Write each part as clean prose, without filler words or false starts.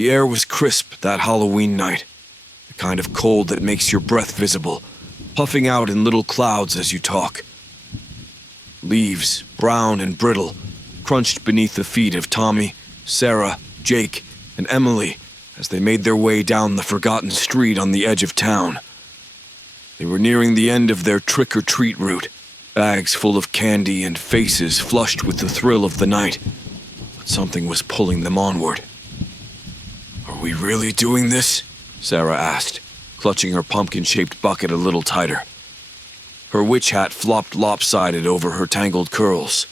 The air was crisp that Halloween night, the kind of cold that makes your breath visible, puffing out in little clouds as you talk. Leaves, brown and brittle, crunched beneath the feet of Tommy, Sarah, Jake, and Emily as they made their way down the forgotten street on the edge of town. They were nearing the end of their trick-or-treat route, bags full of candy and faces flushed with the thrill of the night, but something was pulling them onward. "Are we really doing this?" Sarah asked, clutching her pumpkin-shaped bucket a little tighter. Her witch hat flopped lopsided over her tangled curls.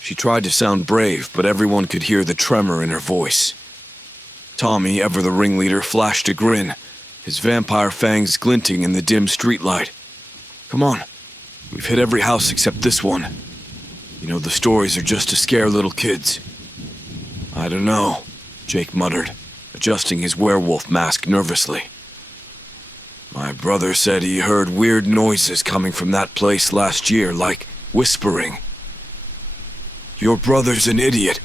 She tried to sound brave, but everyone could hear the tremor in her voice. Tommy, ever the ringleader, flashed a grin, his vampire fangs glinting in the dim streetlight. "Come on, we've hit every house except this one. You know, the stories are just to scare little kids." "I don't know," Jake muttered, adjusting his werewolf mask nervously. "My brother said he heard weird noises coming from that place last year, like whispering." "Your brother's an idiot,"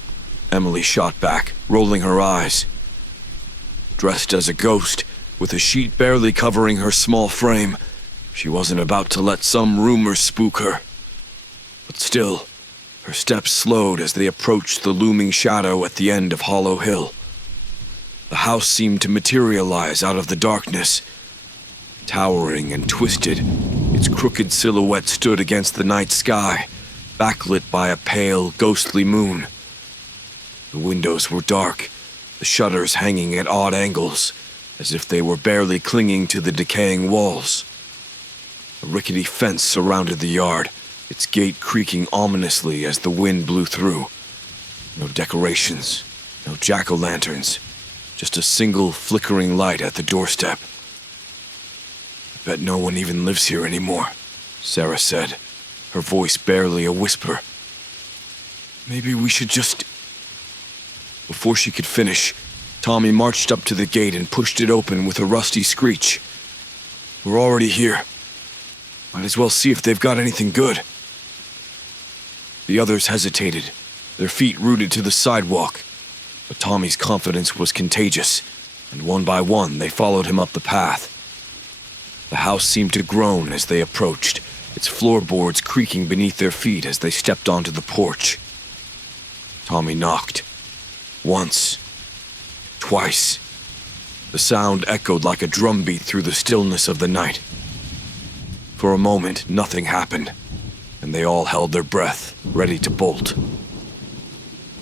Emily shot back, rolling her eyes. Dressed as a ghost, with a sheet barely covering her small frame, she wasn't about to let some rumors spook her. But still, her steps slowed as they approached the looming shadow at the end of Hollow Hill. The house seemed to materialize out of the darkness. Towering and twisted, its crooked silhouette stood against the night sky, backlit by a pale, ghostly moon. The windows were dark, the shutters hanging at odd angles, as if they were barely clinging to the decaying walls. A rickety fence surrounded the yard, its gate creaking ominously as the wind blew through. No decorations, no jack-o'-lanterns, just a single flickering light at the doorstep. "I bet no one even lives here anymore," Sarah said, her voice barely a whisper. "Maybe we should just..." Before she could finish, Tommy marched up to the gate and pushed it open with a rusty screech. "We're already here. Might as well see if they've got anything good." The others hesitated, their feet rooted to the sidewalk, but Tommy's confidence was contagious, and one by one they followed him up the path. The house seemed to groan as they approached, its floorboards creaking beneath their feet as they stepped onto the porch. Tommy knocked. Once. Twice. The sound echoed like a drumbeat through the stillness of the night. For a moment, nothing happened, and they all held their breath, ready to bolt.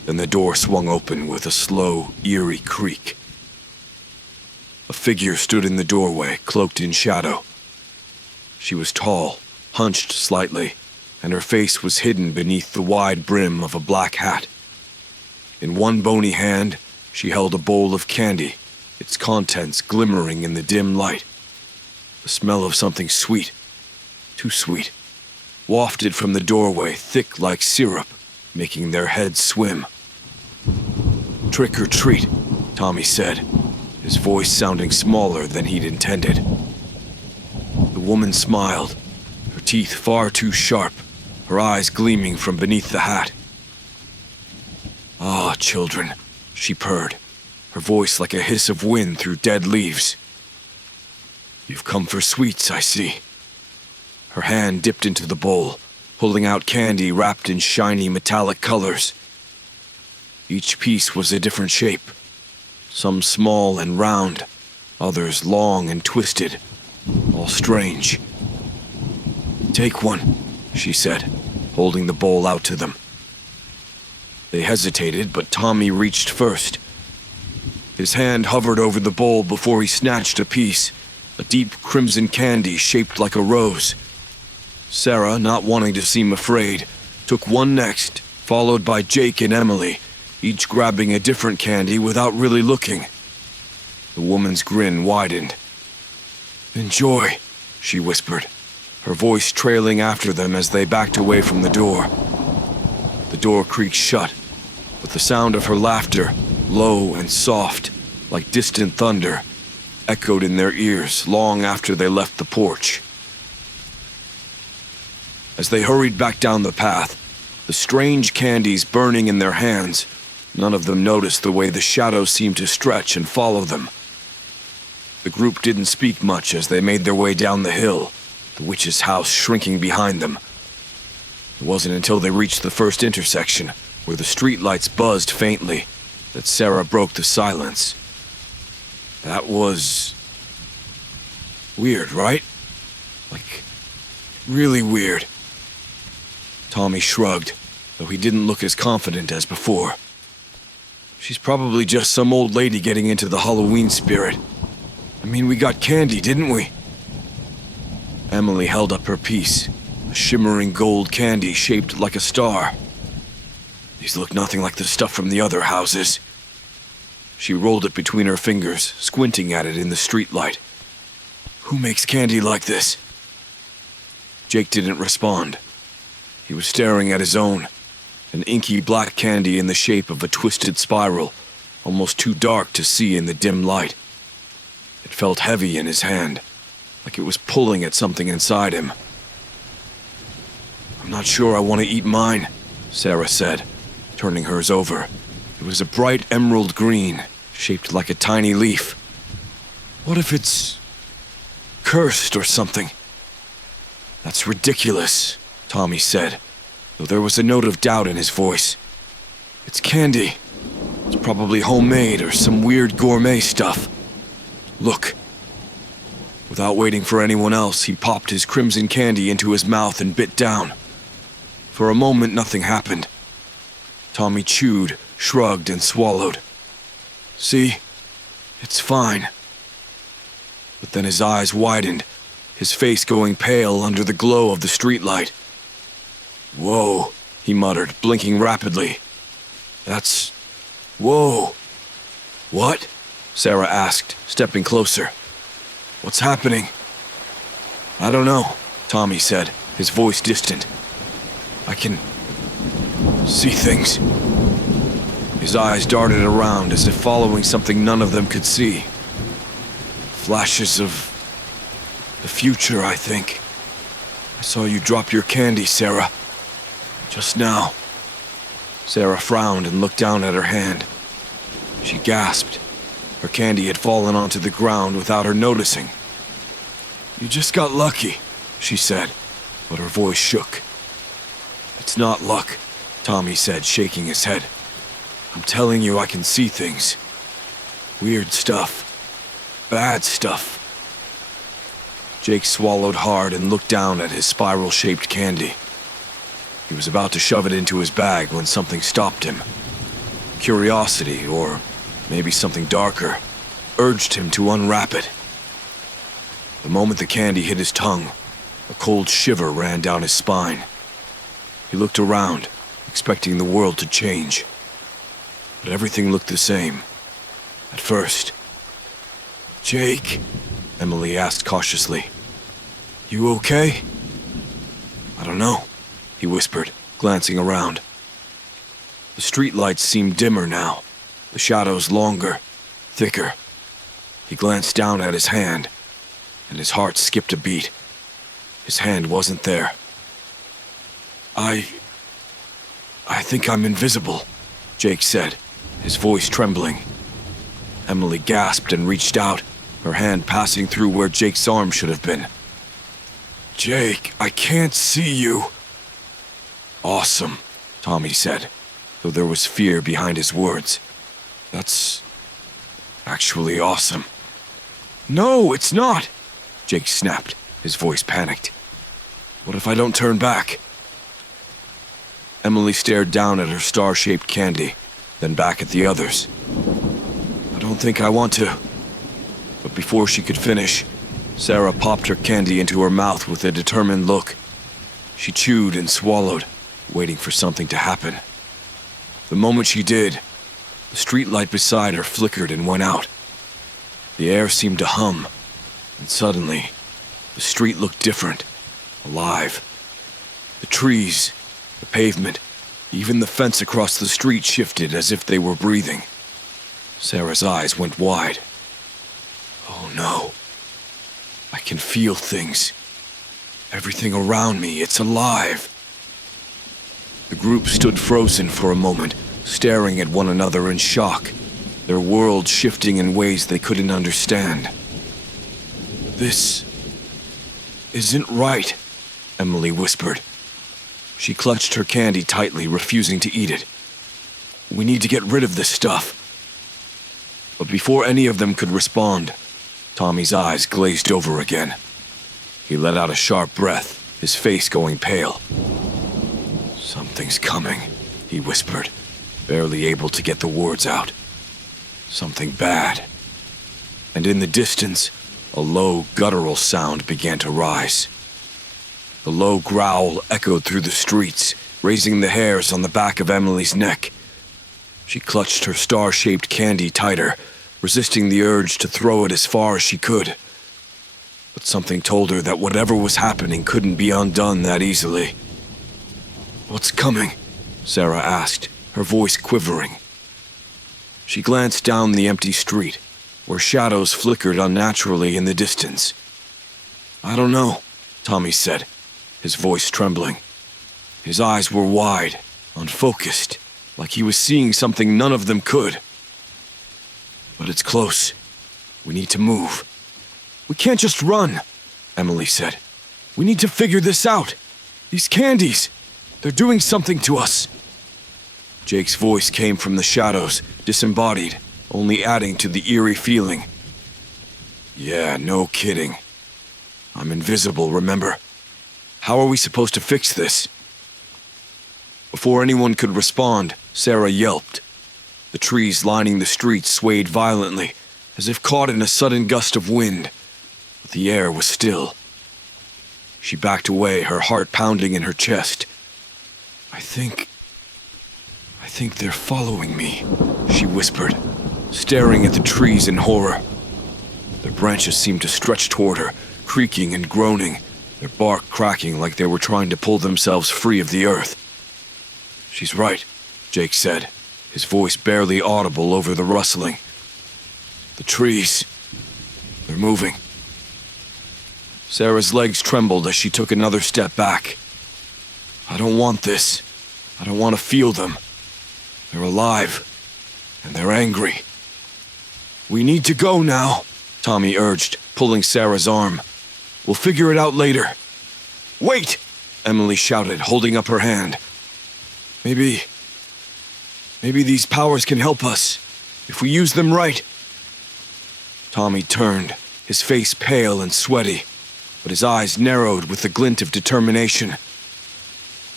Then the door swung open with a slow, eerie creak. A figure stood in the doorway, cloaked in shadow. She was tall, hunched slightly, and her face was hidden beneath the wide brim of a black hat. In one bony hand, she held a bowl of candy, its contents glimmering in the dim light. The smell of something sweet, too sweet, wafted from the doorway, thick like syrup, making their heads swim. "Trick or treat," Tommy said, his voice sounding smaller than he'd intended. The woman smiled, her teeth far too sharp, her eyes gleaming from beneath the hat. "Ah, children," she purred, her voice like a hiss of wind through dead leaves. "You've come for sweets, I see." Her hand dipped into the bowl, pulling out candy wrapped in shiny metallic colors. Each piece was a different shape, some small and round, others long and twisted, all strange. "Take one," she said, holding the bowl out to them. They hesitated, but Tommy reached first. His hand hovered over the bowl before he snatched a piece, a deep crimson candy shaped like a rose. Sarah, not wanting to seem afraid, took one next, followed by Jake and Emily, each grabbing a different candy without really looking. The woman's grin widened. "Enjoy," she whispered, her voice trailing after them as they backed away from the door. The door creaked shut, but the sound of her laughter, low and soft, like distant thunder, echoed in their ears long after they left the porch. As they hurried back down the path, the strange candies burning in their hands, None of them noticed the way the shadows seemed to stretch and follow them. The group didn't speak much as they made their way down the hill, the witch's house shrinking behind them. It wasn't until they reached the first intersection, where the streetlights buzzed faintly, that Sarah broke the silence. That was weird, right? Like, really weird. Tommy shrugged, though he didn't look as confident as before. She's probably just some old lady getting into the Halloween spirit. I mean, we got candy, didn't we? Emily held up her piece, a shimmering gold candy shaped like a star. These look nothing like the stuff from the other houses. She rolled it between her fingers, squinting at it in the streetlight. Who makes candy like this? Jake didn't respond. He was staring at his own, an inky black candy in the shape of a twisted spiral, almost too dark to see in the dim light. It felt heavy in his hand, like it was pulling at something inside him. I'm not sure I want to eat mine, Sarah said, turning hers over. It was a bright emerald green, shaped like a tiny leaf. What if it's cursed or something? That's ridiculous, Tommy said, though there was a note of doubt in his voice. It's candy. It's probably homemade or some weird gourmet stuff. Look. Without waiting for anyone else, he popped his crimson candy into his mouth and bit down. For a moment, nothing happened. Tommy chewed, shrugged, and swallowed. See? It's fine. But then his eyes widened, his face going pale under the glow of the streetlight. Whoa, he muttered, blinking rapidly. That's... Whoa. What? Sarah asked, stepping closer. What's happening? I don't know, Tommy said, his voice distant. I can see things. His eyes darted around as if following something none of them could see. Flashes of the future, I think. I saw you drop your candy, Sarah. Just now. Sarah frowned and looked down at her hand. She gasped. Her candy had fallen onto the ground without her noticing. You just got lucky, she said, but her voice shook. It's not luck, Tommy said, shaking his head. I'm telling you I can see things. Weird stuff. Bad stuff. Jake swallowed hard and looked down at his spiral-shaped candy. He was about to shove it into his bag when something stopped him. Curiosity, or maybe something darker, urged him to unwrap it. The moment the candy hit his tongue, a cold shiver ran down his spine. He looked around, expecting the world to change. But everything looked the same. At first. Jake, Emily asked cautiously. You okay? I don't know, he whispered, glancing around. The streetlights seemed dimmer now, the shadows longer, thicker. He glanced down at his hand, and his heart skipped a beat. His hand wasn't there. I think I'm invisible, Jake said, his voice trembling. Emily gasped and reached out, her hand passing through where Jake's arm should have been. Jake, I can't see you. Awesome, Tommy said, though there was fear behind his words. That's actually awesome. No, it's not, Jake snapped, his voice panicked. What if I don't turn back? Emily stared down at her star-shaped candy, then back at the others. I don't think I want to. But before she could finish, Sarah popped her candy into her mouth with a determined look. She chewed and swallowed, waiting for something to happen. The moment she did, the streetlight beside her flickered and went out. The air seemed to hum, and suddenly, the street looked different, alive. The trees, the pavement, even the fence across the street shifted as if they were breathing. Sarah's eyes went wide. Oh no. I can feel things. Everything around me, it's alive. The group stood frozen for a moment, staring at one another in shock, their worlds shifting in ways they couldn't understand. "This isn't right," Emily whispered. She clutched her candy tightly, refusing to eat it. "We need to get rid of this stuff." But before any of them could respond, Tommy's eyes glazed over again. He let out a sharp breath, his face going pale. "Something's coming," he whispered, barely able to get the words out. "Something bad." And in the distance, a low, guttural sound began to rise. The low growl echoed through the streets, raising the hairs on the back of Emily's neck. She clutched her star-shaped candy tighter, resisting the urge to throw it as far as she could. But something told her that whatever was happening couldn't be undone that easily. "What's coming?" Sarah asked, her voice quivering. She glanced down the empty street, where shadows flickered unnaturally in the distance. "I don't know," Tommy said, his voice trembling. His eyes were wide, unfocused, like he was seeing something none of them could. "But it's close. We need to move." "We can't just run," Emily said. "We need to figure this out. These candies, they're doing something to us." Jake's voice came from the shadows, disembodied, only adding to the eerie feeling. "Yeah, no kidding. I'm invisible, remember? How are we supposed to fix this?" Before anyone could respond, Sarah yelped. The trees lining the street swayed violently, as if caught in a sudden gust of wind, but the air was still. She backed away, her heart pounding in her chest. I think they're following me," she whispered, staring at the trees in horror. Their branches seemed to stretch toward her, creaking and groaning, their bark cracking like they were trying to pull themselves free of the earth. "She's right," Jake said, his voice barely audible over the rustling. "The trees, they're moving." Sarah's legs trembled as she took another step back. "I don't want this. I don't want to feel them. They're alive, and they're angry." "We need to go now," Tommy urged, pulling Sarah's arm. "We'll figure it out later." "Wait!" Emily shouted, holding up her hand. Maybe these powers can help us, if we use them right." Tommy turned, his face pale and sweaty, but his eyes narrowed with the glint of determination.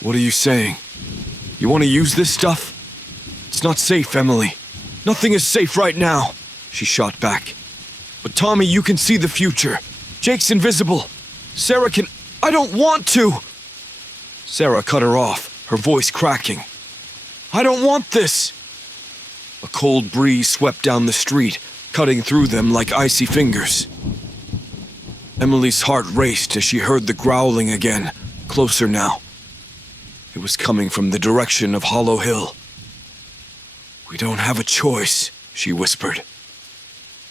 "What are you saying? You want to use this stuff?" "It's not safe, Emily. Nothing is safe right now," she shot back. "But Tommy, you can see the future. Jake's invisible. Sarah can... I don't want to!" Sarah cut her off, her voice cracking. "I don't want this!" A cold breeze swept down the street, cutting through them like icy fingers. Emily's heart raced as she heard the growling again, closer now. It was coming from the direction of Hollow Hill. "We don't have a choice," she whispered.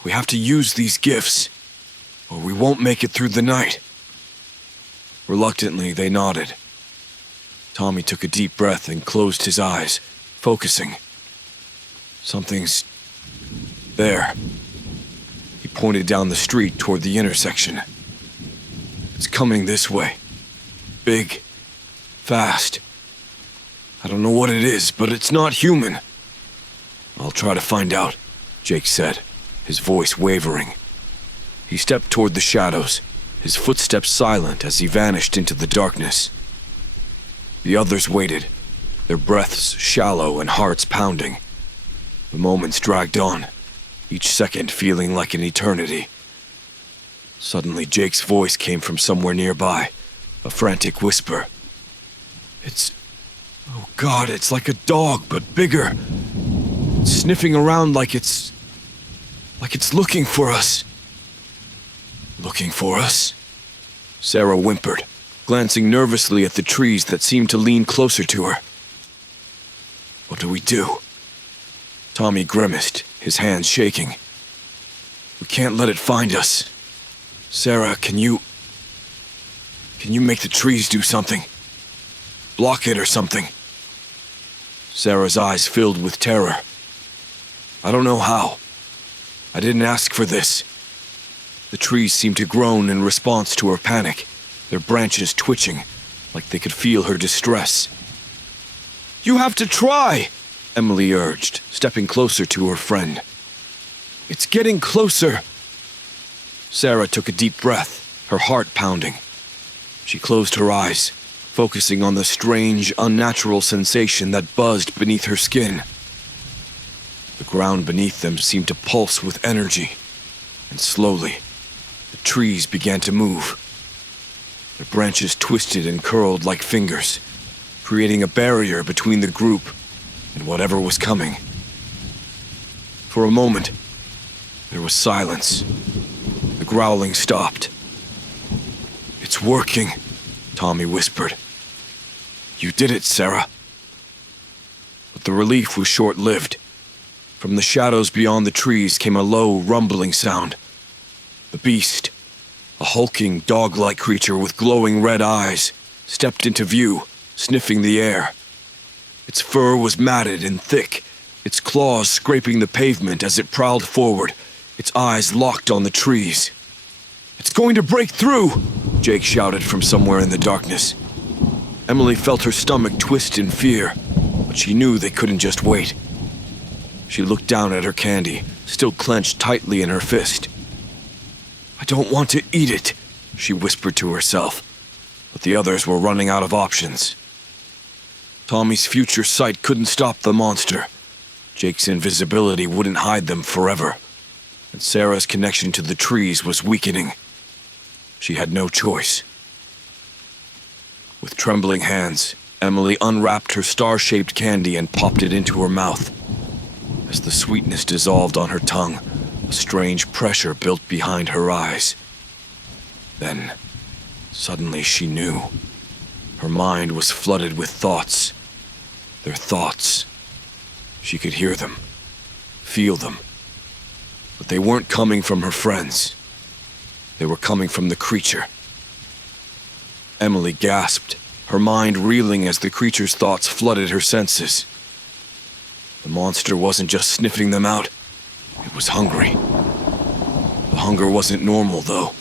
"We have to use these gifts, or we won't make it through the night." Reluctantly, they nodded. Tommy took a deep breath and closed his eyes, focusing. "Something's there." He pointed down the street toward the intersection. "It's coming this way. Big. Fast. I don't know what it is, but it's not human." "I'll try to find out," Jake said, his voice wavering. He stepped toward the shadows, his footsteps silent as he vanished into the darkness. The others waited, their breaths shallow and hearts pounding. The moments dragged on, each second feeling like an eternity. Suddenly, Jake's voice came from somewhere nearby, a frantic whisper. Oh God, it's like a dog, but bigger. It's sniffing around like it's looking for us." "Looking for us?" Sarah whimpered, glancing nervously at the trees that seemed to lean closer to her. "What do we do?" Tommy grimaced, his hands shaking. "We can't let it find us. Sarah, can you make the trees do something? Block it or something?" Sarah's eyes filled with terror. I don't know how. I didn't ask for this. The trees seemed to groan in response to her panic, their branches twitching, like they could feel her distress. You have to try, Emily urged, stepping closer to her friend. It's getting closer. Sarah took a deep breath, her heart pounding. She closed her eyes, focusing on the strange, unnatural sensation that buzzed beneath her skin. The ground beneath them seemed to pulse with energy, and slowly, the trees began to move. Their branches twisted and curled like fingers, creating a barrier between the group and whatever was coming. For a moment, there was silence. The growling stopped. It's working, Tommy whispered. You did it, Sarah. But the relief was short-lived. From the shadows beyond the trees came a low, rumbling sound. The beast, a hulking, dog-like creature with glowing red eyes, stepped into view, sniffing the air. Its fur was matted and thick, its claws scraping the pavement as it prowled forward, its eyes locked on the trees. It's going to break through, Jake shouted from somewhere in the darkness. Emily felt her stomach twist in fear, but she knew they couldn't just wait. She looked down at her candy, still clenched tightly in her fist. I don't want to eat it, she whispered to herself, but the others were running out of options. Tommy's future sight couldn't stop the monster. Jake's invisibility wouldn't hide them forever, and Sarah's connection to the trees was weakening. She had no choice. With trembling hands, Emily unwrapped her star-shaped candy and popped it into her mouth. As the sweetness dissolved on her tongue, a strange pressure built behind her eyes. Then, suddenly she knew. Her mind was flooded with thoughts. Their thoughts. She could hear them, feel them. But they weren't coming from her friends. They were coming from the creature. Emily gasped, her mind reeling as the creature's thoughts flooded her senses. The monster wasn't just sniffing them out, it was hungry. The hunger wasn't normal, though.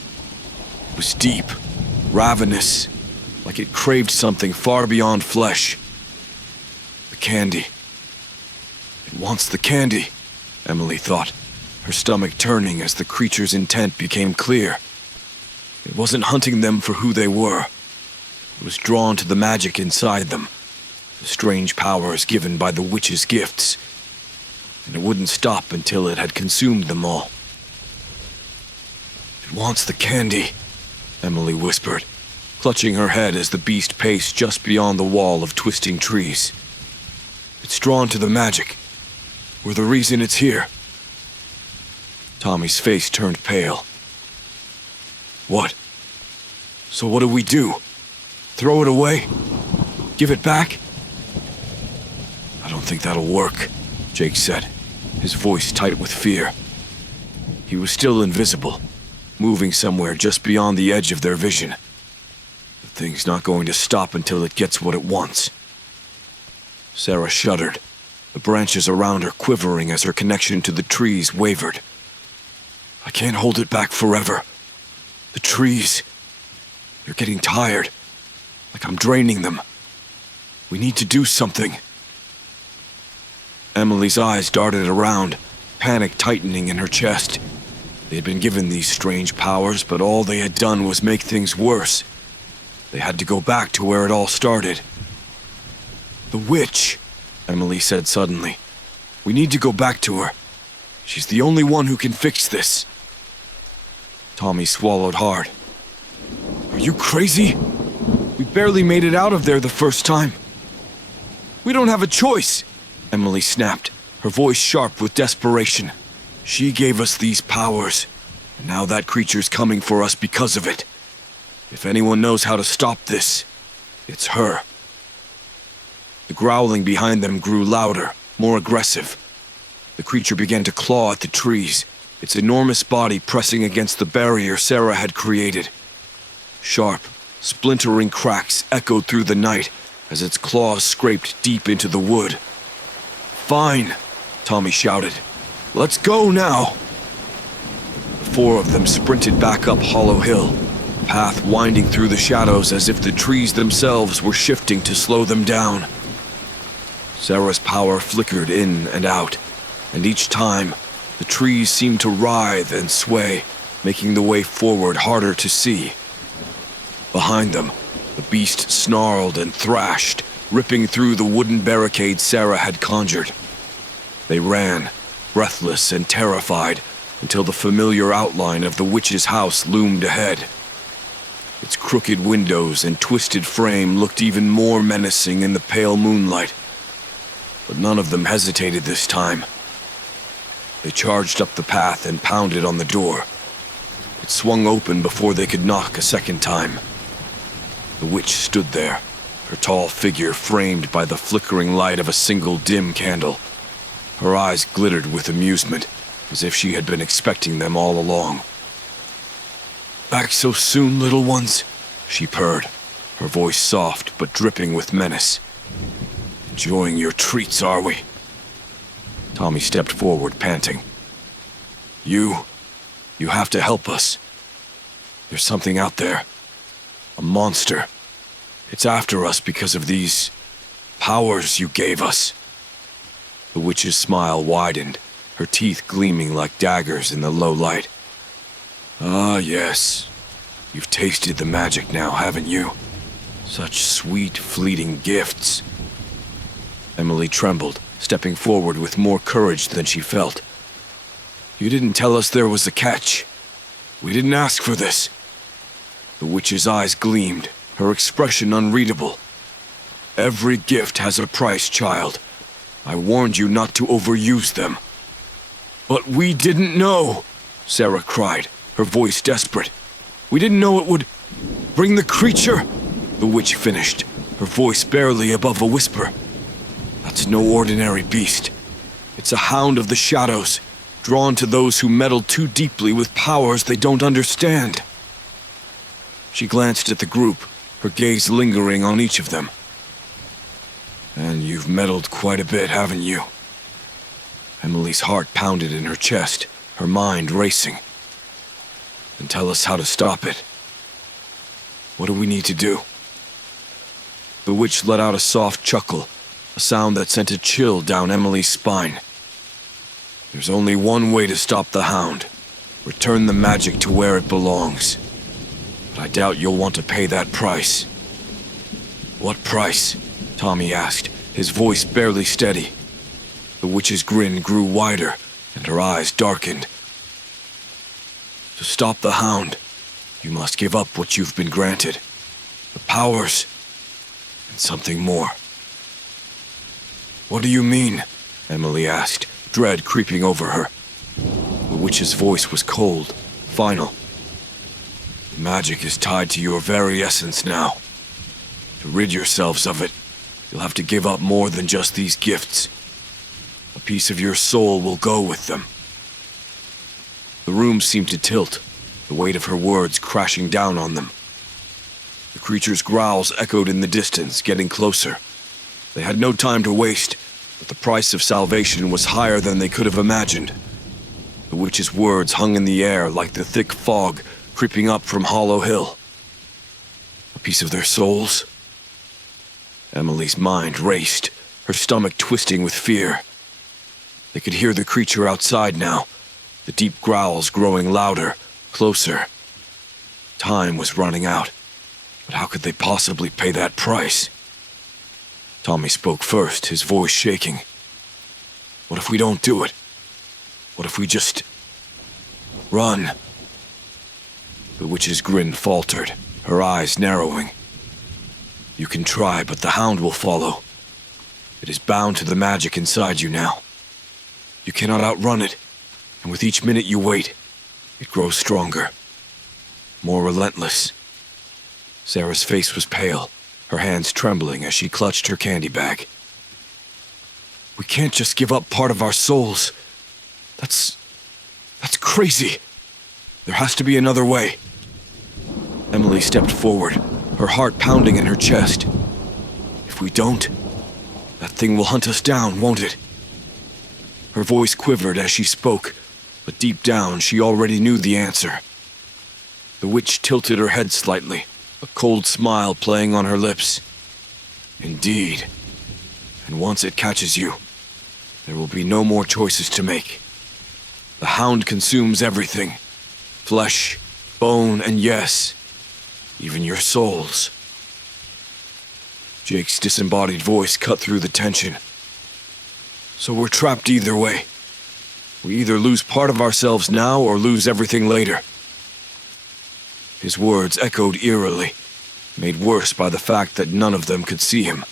It was deep, ravenous, like it craved something far beyond flesh. The candy. It wants the candy, Emily thought, her stomach turning as the creature's intent became clear. It wasn't hunting them for who they were. It was drawn to the magic inside them, the strange powers given by the witch's gifts, and it wouldn't stop until it had consumed them all. It wants the candy, Emily whispered, clutching her head as the beast paced just beyond the wall of twisting trees. It's drawn to the magic. We're the reason it's here. Tommy's face turned pale. What? So what do we do? Throw it away? Give it back? I don't think that'll work, Jake said, his voice tight with fear. He was still invisible, moving somewhere just beyond the edge of their vision. The thing's not going to stop until it gets what it wants. Sarah shuddered, the branches around her quivering as her connection to the trees wavered. I can't hold it back forever. The trees, they're getting tired, like I'm draining them. We need to do something. Emily's eyes darted around, panic tightening in her chest. They had been given these strange powers, but all they had done was make things worse. They had to go back to where it all started. The witch, Emily said suddenly. We need to go back to her. She's the only one who can fix this. Tommy swallowed hard. Are you crazy? We barely made it out of there the first time. We don't have a choice, Emily snapped, her voice sharp with desperation. She gave us these powers, and now that creature's coming for us because of it. If anyone knows how to stop this, it's her. The growling behind them grew louder, more aggressive. The creature began to claw at the trees, its enormous body pressing against the barrier Sarah had created. Sharp, splintering cracks echoed through the night as its claws scraped deep into the wood, Fine, Tommy shouted. Let's go now. The four of them sprinted back up Hollow Hill, the path winding through the shadows as if the trees themselves were shifting to slow them down. Sarah's power flickered in and out, and each time, the trees seemed to writhe and sway, making the way forward harder to see. Behind them, the beast snarled and thrashed, ripping through the wooden barricade Sarah had conjured. They ran, breathless and terrified, until the familiar outline of the witch's house loomed ahead. Its crooked windows and twisted frame looked even more menacing in the pale moonlight. But none of them hesitated this time. They charged up the path and pounded on the door. It swung open before they could knock a second time. The witch stood there, her tall figure framed by the flickering light of a single dim candle. Her eyes glittered with amusement, as if she had been expecting them all along. "Back so soon, little ones?" she purred, her voice soft but dripping with menace. "Enjoying your treats, are we?" Tommy stepped forward, panting. You have to help us. There's something out there. A monster. It's after us because of these powers you gave us." The witch's smile widened, her teeth gleaming like daggers in the low light. "Ah, yes. You've tasted the magic now, haven't you? Such sweet, fleeting gifts." Emily trembled, stepping forward with more courage than she felt. "You didn't tell us there was a catch. We didn't ask for this." The witch's eyes gleamed, her expression unreadable. "Every gift has a price, child. I warned you not to overuse them." "But we didn't know," Sarah cried, her voice desperate. "We didn't know it would bring the creature," the witch finished, her voice barely above a whisper. "That's no ordinary beast. It's a hound of the shadows, drawn to those who meddle too deeply with powers they don't understand." She glanced at the group, her gaze lingering on each of them. "And you've meddled quite a bit, haven't you?" Emily's heart pounded in her chest, her mind racing. "Then tell us how to stop it. What do we need to do?" The witch let out a soft chuckle, a sound that sent a chill down Emily's spine. "There's only one way to stop the hound. Return the magic to where it belongs. But I doubt you'll want to pay that price." "What price?" Tommy asked, his voice barely steady. The witch's grin grew wider, and her eyes darkened. "To stop the hound, you must give up what you've been granted. The powers, and something more." "What do you mean?" Emily asked, dread creeping over her. The witch's voice was cold, final. "The magic is tied to your very essence now. To rid yourselves of it, you'll have to give up more than just these gifts. A piece of your soul will go with them." The room seemed to tilt, the weight of her words crashing down on them. The creature's growls echoed in the distance, getting closer. They had no time to waste, but the price of salvation was higher than they could have imagined. The witch's words hung in the air like the thick fog creeping up from Hollow Hill. A piece of their souls? Emily's mind raced, her stomach twisting with fear. They could hear the creature outside now, the deep growls growing louder, closer. Time was running out, but how could they possibly pay that price? Tommy spoke first, his voice shaking. "What if we don't do it? What if we just run?" The witch's grin faltered, her eyes narrowing. "You can try, but the hound will follow. It is bound to the magic inside you now. You cannot outrun it, and with each minute you wait, it grows stronger, more relentless." Sarah's face was pale, her hands trembling as she clutched her candy bag. "We can't just give up part of our souls. That's crazy. There has to be another way." Emily stepped forward, her heart pounding in her chest. "If we don't, that thing will hunt us down, won't it? Her voice quivered as she spoke, but deep down she already knew the answer. The witch tilted her head slightly, a cold smile playing on her lips. Indeed. And once it catches you, there will be no more choices to make. The hound consumes everything. Flesh, bone, and yes, even your souls. Jake's disembodied voice cut through the tension. So we're trapped either way. We either lose part of ourselves now or lose everything later. His words echoed eerily, made worse by the fact that none of them could see him.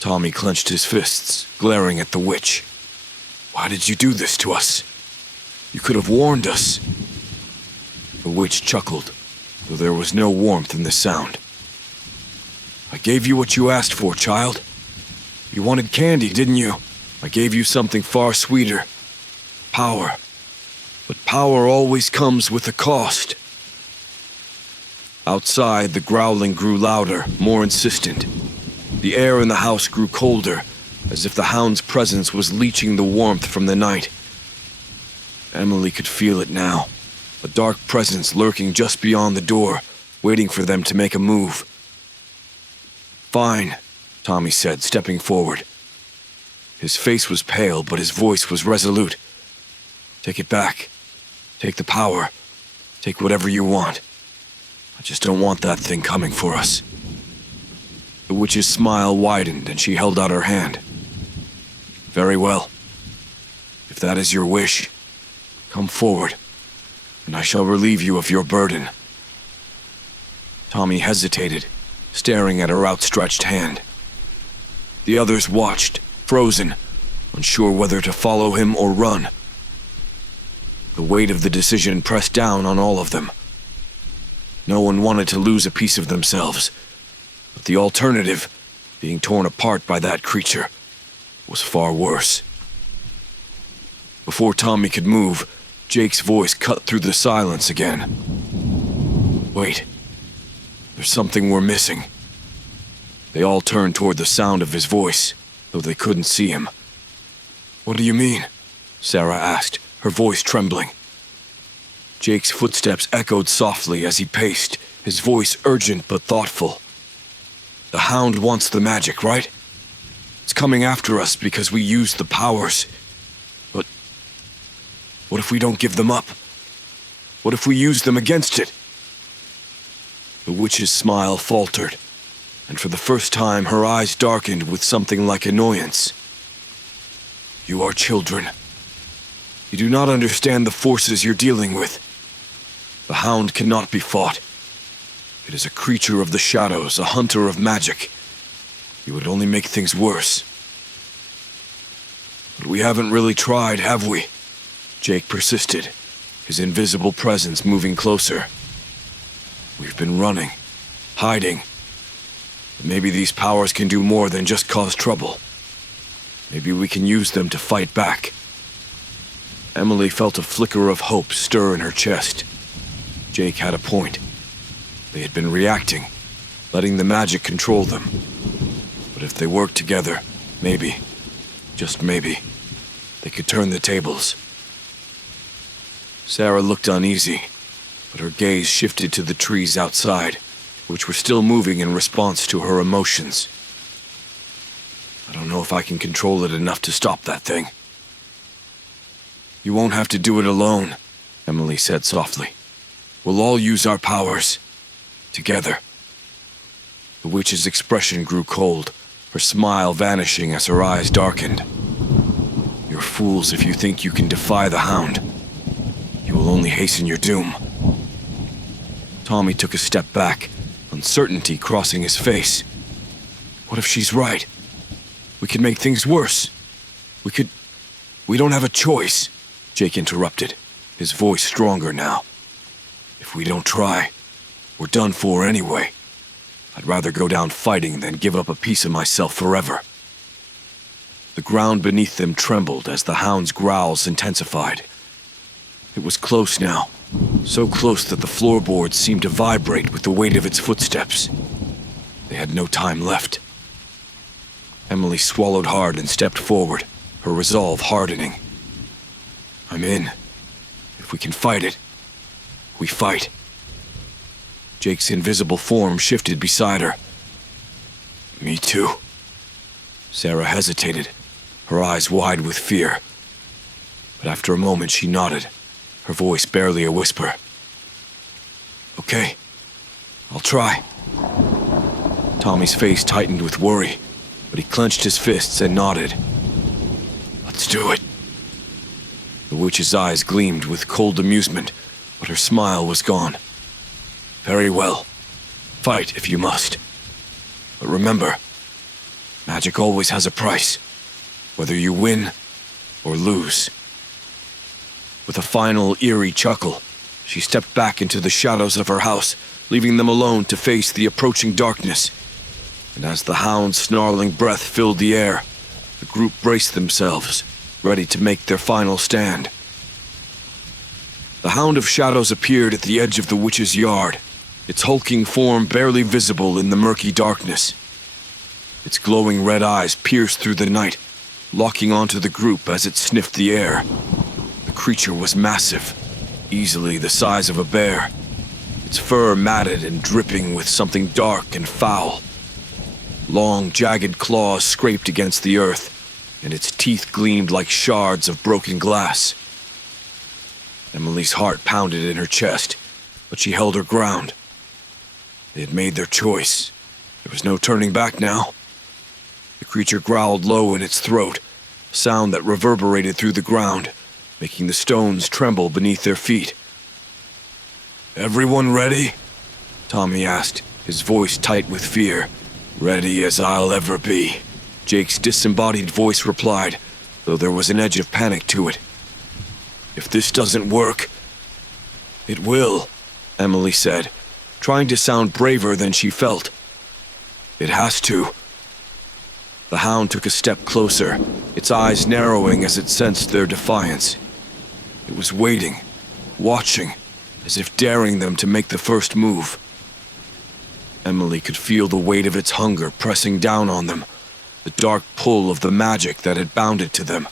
Tommy clenched his fists, glaring at the witch. Why did you do this to us? You could have warned us. The witch chuckled, though there was no warmth in the sound. I gave you what you asked for, child. You wanted candy, didn't you? I gave you something far sweeter. Power. But power always comes with a cost. Outside, the growling grew louder, more insistent. The air in the house grew colder, as if the hound's presence was leaching the warmth from the night. Emily could feel it now, a dark presence lurking just beyond the door, waiting for them to make a move. Fine, Tommy said, stepping forward. His face was pale, but his voice was resolute. Take it back. Take the power. Take whatever you want. I just don't want that thing coming for us. The witch's smile widened and she held out her hand. Very well. If that is your wish, come forward, and I shall relieve you of your burden. Tommy hesitated, staring at her outstretched hand. The others watched, frozen, unsure whether to follow him or run. The weight of the decision pressed down on all of them. No one wanted to lose a piece of themselves, but the alternative, being torn apart by that creature, was far worse. Before Tommy could move, Jake's voice cut through the silence again. Wait, there's something we're missing. They all turned toward the sound of his voice, though they couldn't see him. What do you mean? Sarah asked, her voice trembling. Jake's footsteps echoed softly as he paced, his voice urgent but thoughtful. The hound wants the magic, right? It's coming after us because we used the powers. But what if we don't give them up? What if we use them against it? The witch's smile faltered, and for the first time her eyes darkened with something like annoyance. You are children. You do not understand the forces you're dealing with. The hound cannot be fought. It is a creature of the shadows, a hunter of magic. You would only make things worse. But we haven't really tried, have we? Jake persisted, his invisible presence moving closer. We've been running, hiding. But maybe these powers can do more than just cause trouble. Maybe we can use them to fight back. Emily felt a flicker of hope stir in her chest. Jake had a point. They had been reacting, letting the magic control them. But if they worked together, maybe, just maybe, they could turn the tables. Sarah looked uneasy, but her gaze shifted to the trees outside, which were still moving in response to her emotions. I don't know if I can control it enough to stop that thing. You won't have to do it alone, Emily said softly. We'll all use our powers. Together. The witch's expression grew cold, her smile vanishing as her eyes darkened. You're fools if you think you can defy the hound. You will only hasten your doom. Tommy took a step back, uncertainty crossing his face. What if she's right? We could make things worse. We don't have a choice, Jake interrupted, his voice stronger now. If we don't try, we're done for anyway. I'd rather go down fighting than give up a piece of myself forever. The ground beneath them trembled as the hound's growls intensified. It was close now, so close that the floorboards seemed to vibrate with the weight of its footsteps. They had no time left. Emily swallowed hard and stepped forward, her resolve hardening. I'm in. If we can fight it, we fight. Jake's invisible form shifted beside her. Me too. Sarah hesitated, her eyes wide with fear. But after a moment she nodded, her voice barely a whisper. Okay, I'll try. Tommy's face tightened with worry, but he clenched his fists and nodded. Let's do it. The witch's eyes gleamed with cold amusement, but her smile was gone. Very well. Fight if you must. But remember, magic always has a price, whether you win or lose. With a final eerie chuckle, she stepped back into the shadows of her house, leaving them alone to face the approaching darkness. And as the hound's snarling breath filled the air, the group braced themselves, ready to make their final stand. The Hound of Shadows appeared at the edge of the witch's yard, its hulking form barely visible in the murky darkness. Its glowing red eyes pierced through the night, locking onto the group as it sniffed the air. The creature was massive, easily the size of a bear, its fur matted and dripping with something dark and foul. Long, jagged claws scraped against the earth, and its teeth gleamed like shards of broken glass. Emily's heart pounded in her chest, but she held her ground. They had made their choice. There was no turning back now. The creature growled low in its throat, a sound that reverberated through the ground, making the stones tremble beneath their feet. Everyone ready? Tommy asked, his voice tight with fear. Ready as I'll ever be, Jake's disembodied voice replied, though there was an edge of panic to it. If this doesn't work, it will, Emily said, trying to sound braver than she felt. It has to. The hound took a step closer, its eyes narrowing as it sensed their defiance. It was waiting, watching, as if daring them to make the first move. Emily could feel the weight of its hunger pressing down on them, the dark pull of the magic that had bound it to them.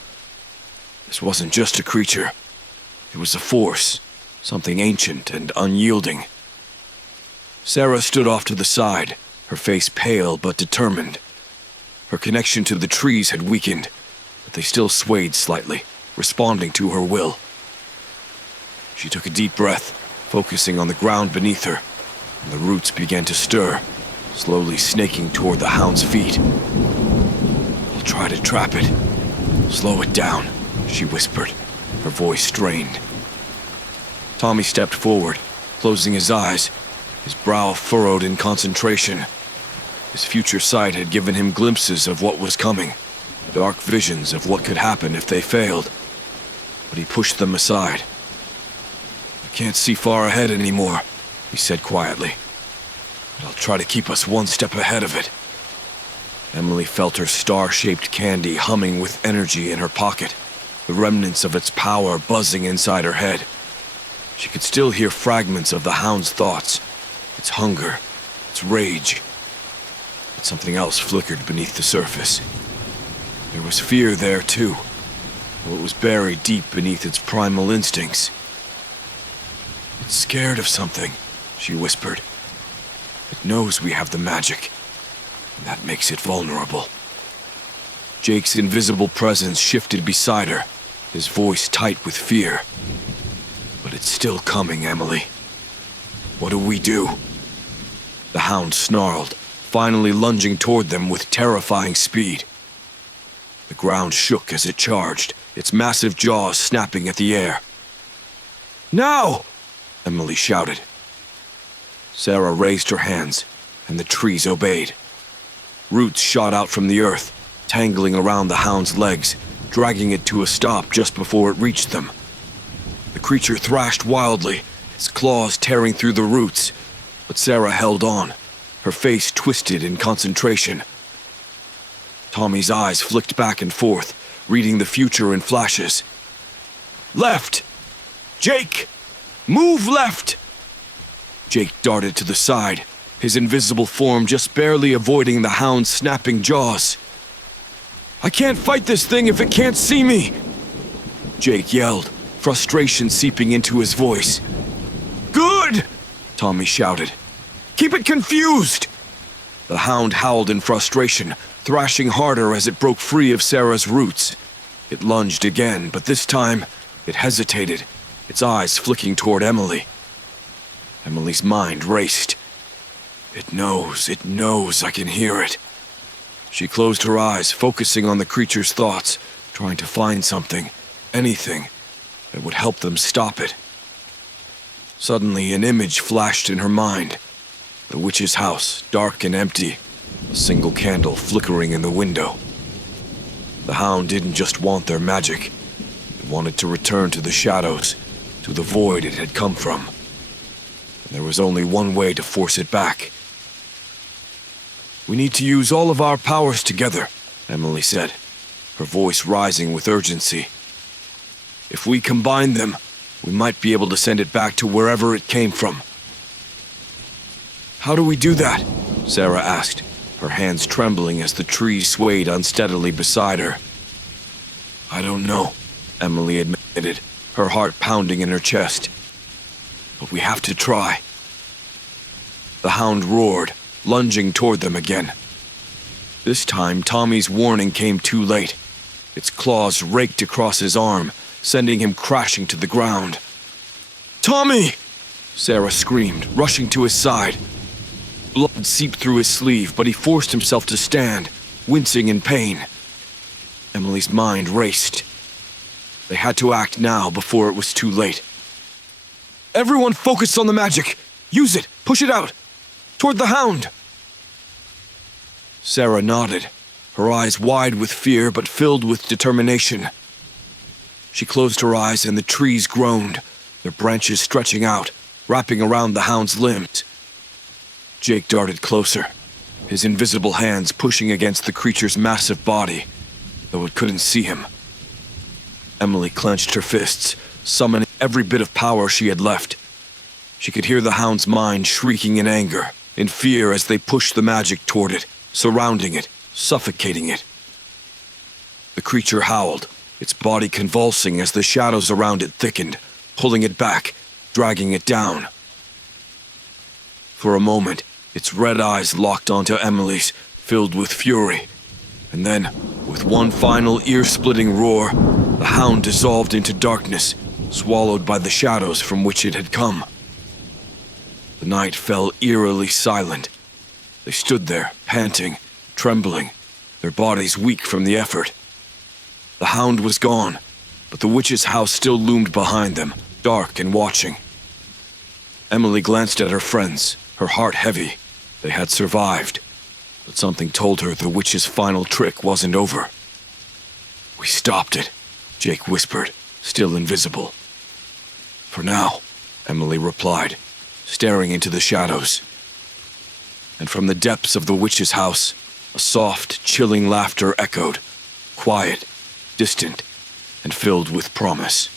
This wasn't just a creature. It was a force, something ancient and unyielding. Sarah stood off to the side, her face pale but determined. Her connection to the trees had weakened, but they still swayed slightly, responding to her will. She took a deep breath, focusing on the ground beneath her, and the roots began to stir, slowly snaking toward the hound's feet. I'll try to trap it. Slow it down, she whispered, her voice strained. Tommy stepped forward, closing his eyes, his brow furrowed in concentration. His future sight had given him glimpses of what was coming, dark visions of what could happen if they failed. But he pushed them aside. I can't see far ahead anymore, he said quietly. But I'll try to keep us one step ahead of it. Emily felt her star-shaped candy humming with energy in her pocket, the remnants of its power buzzing inside her head. She could still hear fragments of the hound's thoughts, its hunger, its rage. But something else flickered beneath the surface. There was fear there too, though it was buried deep beneath its primal instincts. It's scared of something, she whispered. It knows we have the magic, and that makes it vulnerable. Jake's invisible presence shifted beside her, his voice tight with fear. But it's still coming, Emily. What do we do? The hound snarled, finally lunging toward them with terrifying speed. The ground shook as it charged, its massive jaws snapping at the air. Now! Emily shouted. Sarah raised her hands, and the trees obeyed. Roots shot out from the earth, tangling around the hound's legs, dragging it to a stop just before it reached them. The creature thrashed wildly, its claws tearing through the roots, but Sarah held on, her face twisted in concentration. Tommy's eyes flicked back and forth, reading the future in flashes. Left! Jake! Move left! Jake darted to the side, his invisible form just barely avoiding the hound's snapping jaws. I can't fight this thing if it can't see me! Jake yelled, frustration seeping into his voice. Good! Tommy shouted. Keep it confused! The hound howled in frustration, thrashing harder as it broke free of Sarah's roots. It lunged again, but this time, it hesitated, its eyes flicking toward Emily. Emily's mind raced. It knows, I can hear it. She closed her eyes, focusing on the creature's thoughts, trying to find something, anything, that would help them stop it. Suddenly, an image flashed in her mind. The witch's house, dark and empty, a single candle flickering in the window. The hound didn't just want their magic. It wanted to return to the shadows, to the void it had come from. And there was only one way to force it back. We need to use all of our powers together, Emily said, her voice rising with urgency. If we combine them, we might be able to send it back to wherever it came from. How do we do that? Sarah asked, her hands trembling as the tree swayed unsteadily beside her. I don't know, Emily admitted, her heart pounding in her chest. But we have to try. The hound roared, lunging toward them again. This time, Tommy's warning came too late. Its claws raked across his arm, sending him crashing to the ground. Tommy! Sarah screamed, rushing to his side. Blood seeped through his sleeve, but he forced himself to stand, wincing in pain. Emily's mind raced. They had to act now before it was too late. Everyone focus on the magic! Use it! Push it out! Toward the hound! Sarah nodded, her eyes wide with fear but filled with determination. She closed her eyes and the trees groaned, their branches stretching out, wrapping around the hound's limbs. Jake darted closer, his invisible hands pushing against the creature's massive body, though it couldn't see him. Emily clenched her fists, summoning every bit of power she had left. She could hear the hound's mind shrieking in anger, in fear as they pushed the magic toward it, surrounding it, suffocating it. The creature howled, its body convulsing as the shadows around it thickened, pulling it back, dragging it down. For a moment, its red eyes locked onto Emily's, filled with fury. And then, with one final ear-splitting roar, the hound dissolved into darkness, swallowed by the shadows from which it had come. The night fell eerily silent. They stood there, panting, trembling, their bodies weak from the effort. The hound was gone, but the witch's house still loomed behind them, dark and watching. Emily glanced at her friends, her heart heavy. They had survived, but something told her the witch's final trick wasn't over. We stopped it, Jake whispered, still invisible. For now, Emily replied, staring into the shadows. And from the depths of the witch's house, a soft, chilling laughter echoed, quiet, distant, and filled with promise.